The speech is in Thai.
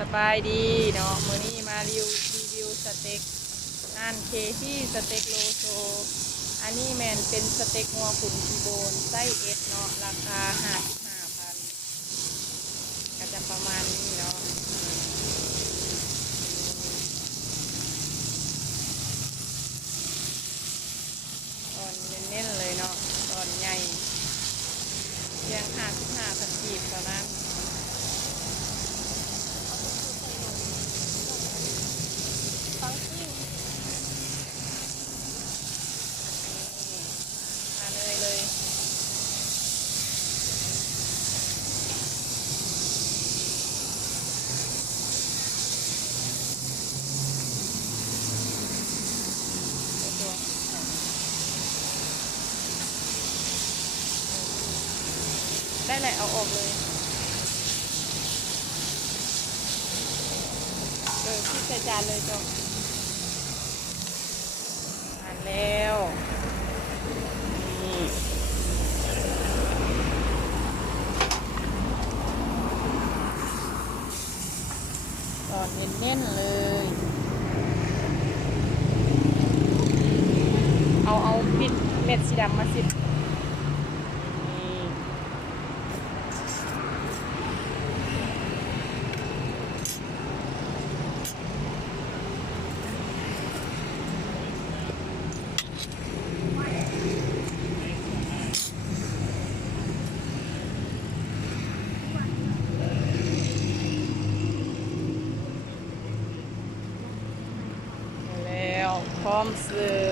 สบายดีเนาะมื้อนี้มารีวิวสเต็กร้านเคที่สเต็กโลโซอันนี้แมนเป็นสเต็กงัวขุนทีโบนไส้เอสเนาะราคา55,000ก็จะประมาณนี้เนาะตอนเน้นๆเลยเนาะตอนใหญ่เพียง55,000กีบเท่านั้นฟังซิ่งมาเลยตัวได้เลยเอาออกเลยพี่ใส่จานเลยจ้ะทานแล้วนี่ตอนเน้นๆเลยเอาปิดเม็ดสีดำมาสินี่แล้วพร้อมเสิร์